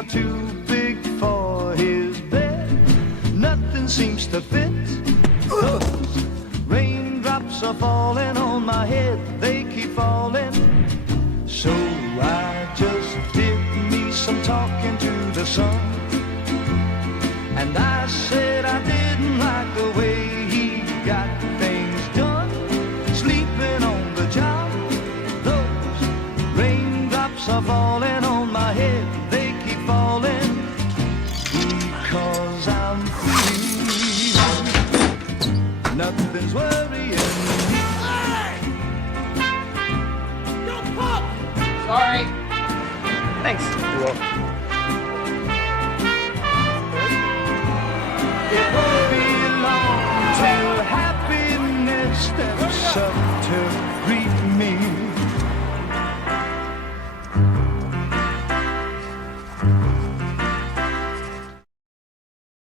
are too big for his bed. Nothing seems to fit. Those raindrops are falling on my head, they keep falling. So I just did me some talking to the sun, and I said I didn't like the way he got things done, sleeping on the job. Those raindrops are falling on my head, they keep falling, because I'm free. Nothing's worrying me. Sorry. Thanks. You're welcome. It won't be long till happiness steps up to greet me.